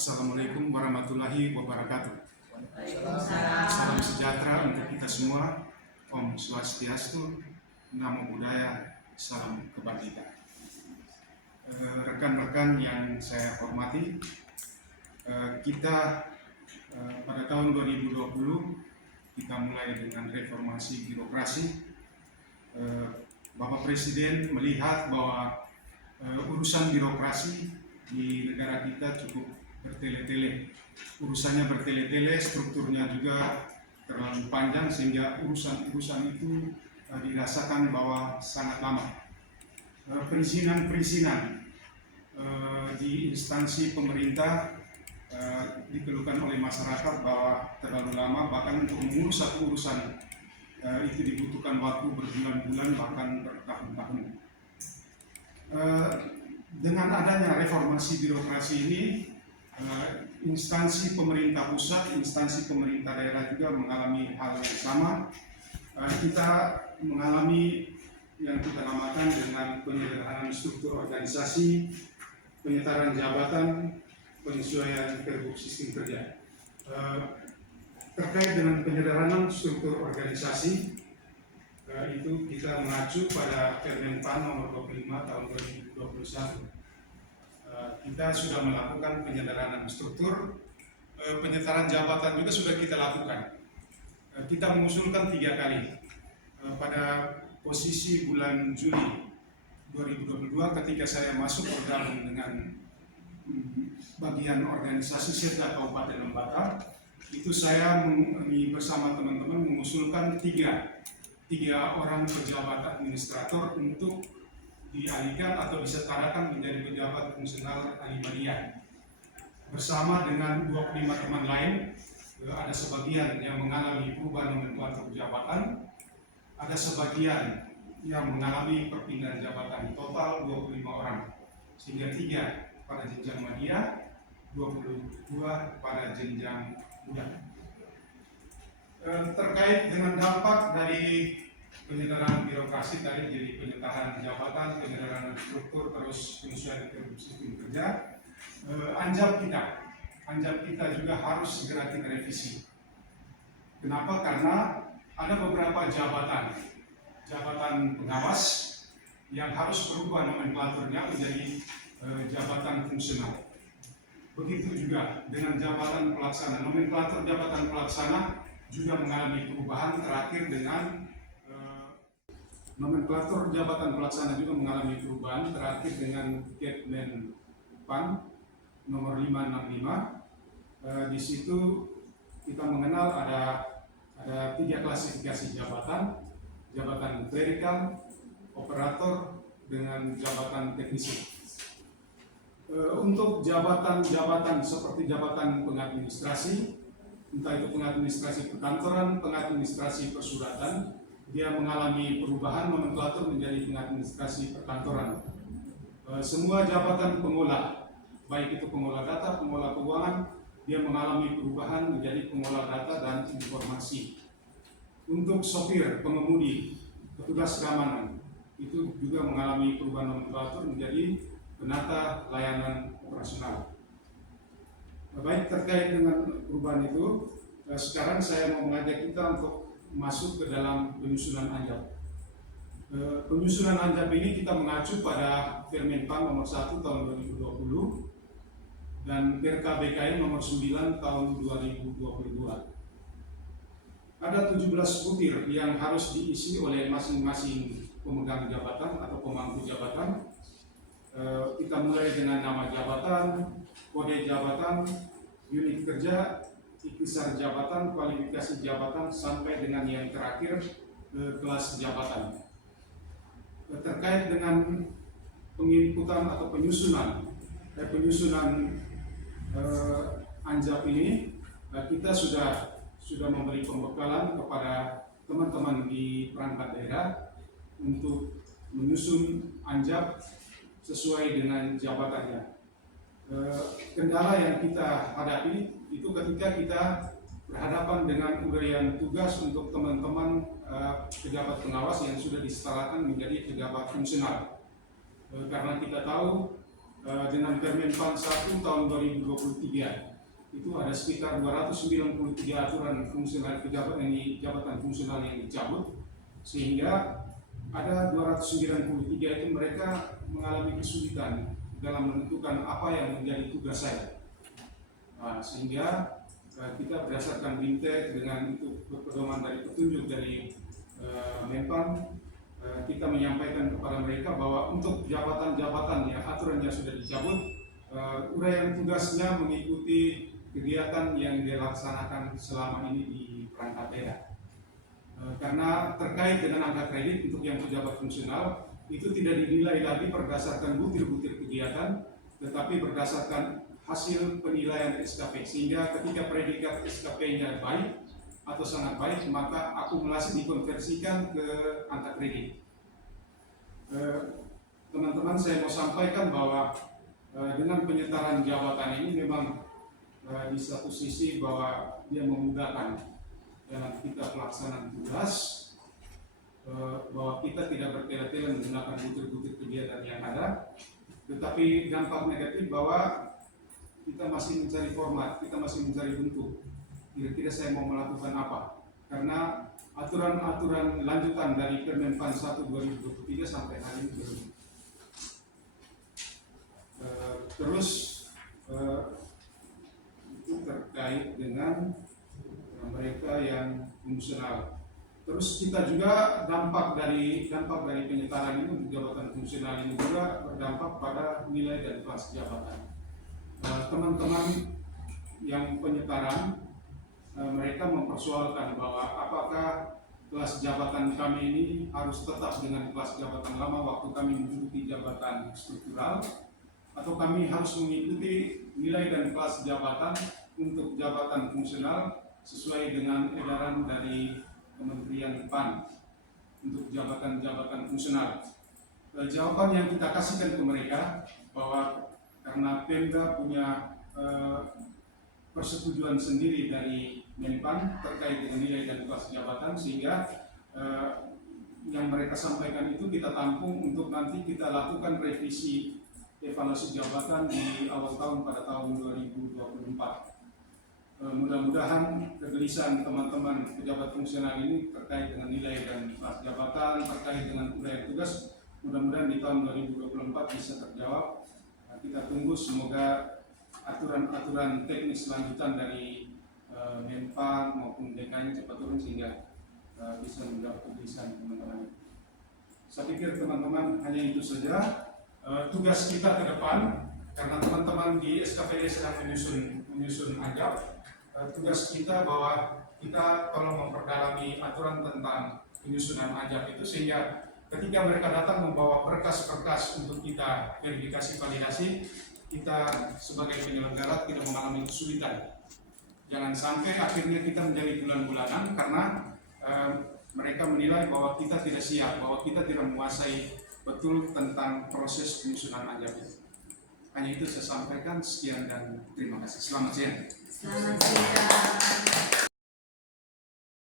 Assalamualaikum warahmatullahi wabarakatuh. Waalaikumsalam. Salam sejahtera untuk kita semua. Om Swastiastu, Namo Buddhaya, salam kebajikan. Rekan-rekan yang saya hormati, kita pada tahun 2020 kita mulai dengan reformasi birokrasi. Bapak Presiden melihat bahwa urusan birokrasi di negara kita cukup bertele-tele, urusannya bertele-tele, strukturnya juga terlalu panjang sehingga urusan-urusan itu dirasakan bahwa sangat lama. Perizinan di instansi pemerintah dikeluhkan oleh masyarakat bahwa terlalu lama, bahkan untuk mengurus satu urusan itu dibutuhkan waktu berbulan-bulan bahkan bertahun-tahun. Dengan adanya reformasi birokrasi ini, instansi pemerintah pusat, instansi pemerintah daerah juga mengalami hal yang sama. Kita mengalami yang kita namakan dengan penyederhanaan struktur organisasi, penyetaran jabatan, penyesuaian perbuk sistem kerja. Terkait dengan penyederhanaan struktur organisasi, itu kita mengacu pada Permen-PAN nomor 25 tahun 2021. Kita sudah melakukan penyederhanaan struktur, penyetaran jabatan juga sudah kita lakukan. Kita mengusulkan 3 kali. Pada posisi bulan Juli 2022 ketika saya masuk bergabung dengan bagian organisasi Sirda Kabupaten Lembata, itu saya bersama teman-teman mengusulkan tiga orang pejabat administrator untuk dialihkan atau disetarakan menjadi pejabat fungsional ahli media. Bersama dengan 25 teman lain, ada sebagian yang mengalami perubahan nomenklatur jabatan, ada sebagian yang mengalami perpindahan jabatan, total 25 orang, sehingga 3 pada jenjang media, 22 pada jenjang muda. Terkait dengan dampak dari penyederhanaan birokrasi tadi, jadi penyetaran jabatan, penyederhanaan struktur, terus penyesuaian perbuk sistem kerja, anjab kita juga harus segera kita revisi. Kenapa? Karena ada beberapa jabatan pengawas yang harus berubah nomenklaturnya menjadi jabatan fungsional. Begitu juga dengan jabatan pelaksana, nomenklatur jabatan pelaksana juga mengalami perubahan. Terakhir dengan nomenklatur jabatan pelaksana juga mengalami perubahan, terakhir dengan Permen-PAN nomor 565. Di situ kita mengenal ada 3 klasifikasi jabatan klerikal, operator, dengan jabatan teknisi. Untuk jabatan-jabatan seperti jabatan pengadministrasi, entah itu pengadministrasi perkantoran, pengadministrasi persuratan, dia mengalami perubahan nomenklatur menjadi pengadministrasi perkantoran. Semua jabatan pengolah, baik itu pengolah data, pengolah keuangan, dia mengalami perubahan menjadi pengolah data dan informasi. Untuk sopir, pengemudi, petugas keamanan, itu juga mengalami perubahan nomenklatur menjadi penata layanan operasional. Baik, terkait dengan perubahan itu, sekarang saya mau mengajak kita untuk masuk ke dalam penyusunan anjab. Penyusunan anjab ini kita mengacu pada Permen-PAN nomor 1 tahun 2020 dan PRK-BKN nomor 9 tahun 2022. Ada 17 butir yang harus diisi oleh masing-masing pemegang jabatan atau pemangku jabatan. Kita mulai dengan nama jabatan, kode jabatan, unit kerja, ikhtisar jabatan, kualifikasi jabatan, sampai dengan yang terakhir kelas jabatan. Terkait dengan penginputan atau penyusunan anjab ini, kita sudah memberi pembekalan kepada teman-teman di perangkat daerah untuk menyusun anjab sesuai dengan jabatannya. Kendala yang kita hadapi itu ketika kita berhadapan dengan uraian tugas untuk teman-teman pejabat pengawas yang sudah disetarakan menjadi pejabat fungsional. Karena kita tahu dengan Permenpan 1 tahun 2023 itu ada sekitar 293 aturan fungsional pejabat jabatan fungsional yang dicabut, sehingga ada 293 itu mereka mengalami kesulitan dalam menentukan apa yang menjadi tugas saya. Sehingga kita berdasarkan bintek dengan itu pedoman dari petunjuk dari Menpan, kita menyampaikan kepada mereka bahwa untuk jabatan-jabatan yang aturannya sudah dicabut, uraian tugasnya mengikuti kegiatan yang dilaksanakan selama ini di perangkat daerah. Karena terkait dengan angka kredit untuk yang pejabat fungsional itu tidak dinilai lagi berdasarkan butir-butir kegiatan, tetapi berdasarkan hasil penilaian SKP, sehingga ketika predikat SKP-nya baik atau sangat baik, maka akumulasi dikonversikan ke angka kredit. Teman-teman, saya mau sampaikan bahwa dengan penyetaran jabatan ini memang di satu sisi bahwa dia memudahkan dalam kita pelaksanaan tugas, bahwa kita tidak bertele-tele menggunakan butir-butir kegiatan yang ada, tetapi dampak negatif bahwa kita masih mencari format, kita masih mencari bentuk. Kira-kira saya mau melakukan apa? Karena aturan-aturan lanjutan dari Permenpan 1 2023 sampai hari ini belum. Terus itu terkait dengan mereka yang fungsional. Terus kita juga dampak dari penyetaran ini untuk jabatan fungsional ini juga berdampak pada nilai dan kelas jabatan. Teman-teman yang penyetaran, mereka mempersoalkan bahwa apakah kelas jabatan kami ini harus tetap dengan kelas jabatan lama waktu kami menduduki jabatan struktural, atau kami harus mengikuti nilai dan kelas jabatan untuk jabatan fungsional sesuai dengan edaran dari Kementerian PAN untuk jabatan-jabatan fungsional. Jawaban yang kita kasihkan ke mereka bahwa karena Pemda punya persetujuan sendiri dari Menpan terkait dengan nilai dan kelas jabatan, sehingga yang mereka sampaikan itu kita tampung untuk nanti kita lakukan revisi evaluasi jabatan di awal tahun pada tahun 2024. Mudah-mudahan kegelisahan teman-teman pejabat fungsional ini terkait dengan nilai dan kelas jabatan, terkait dengan uraian tugas, mudah-mudahan di tahun 2024 bisa terjawab. Kita tunggu, semoga aturan-aturan teknis lanjutan dari Menpan maupun DKN cepat turun sehingga bisa menjawab kegelisahan teman-teman. Saya pikir teman-teman hanya itu saja. Tugas kita ke depan, karena teman-teman di SKPD sedang menyusun ajak. Tugas kita bahwa kita tolong memperdalami aturan tentang penyusunan ajak itu, sehingga ketika mereka datang membawa berkas-berkas untuk kita verifikasi validasi, kita sebagai penyelenggara tidak mengalami kesulitan. Jangan sampai akhirnya kita menjadi bulan-bulanan karena mereka menilai bahwa kita tidak siap, bahwa kita tidak menguasai betul tentang proses penyusunan ajak itu. Hanya itu saya sampaikan, sekian dan terima kasih. Selamat siang. Selamat siang.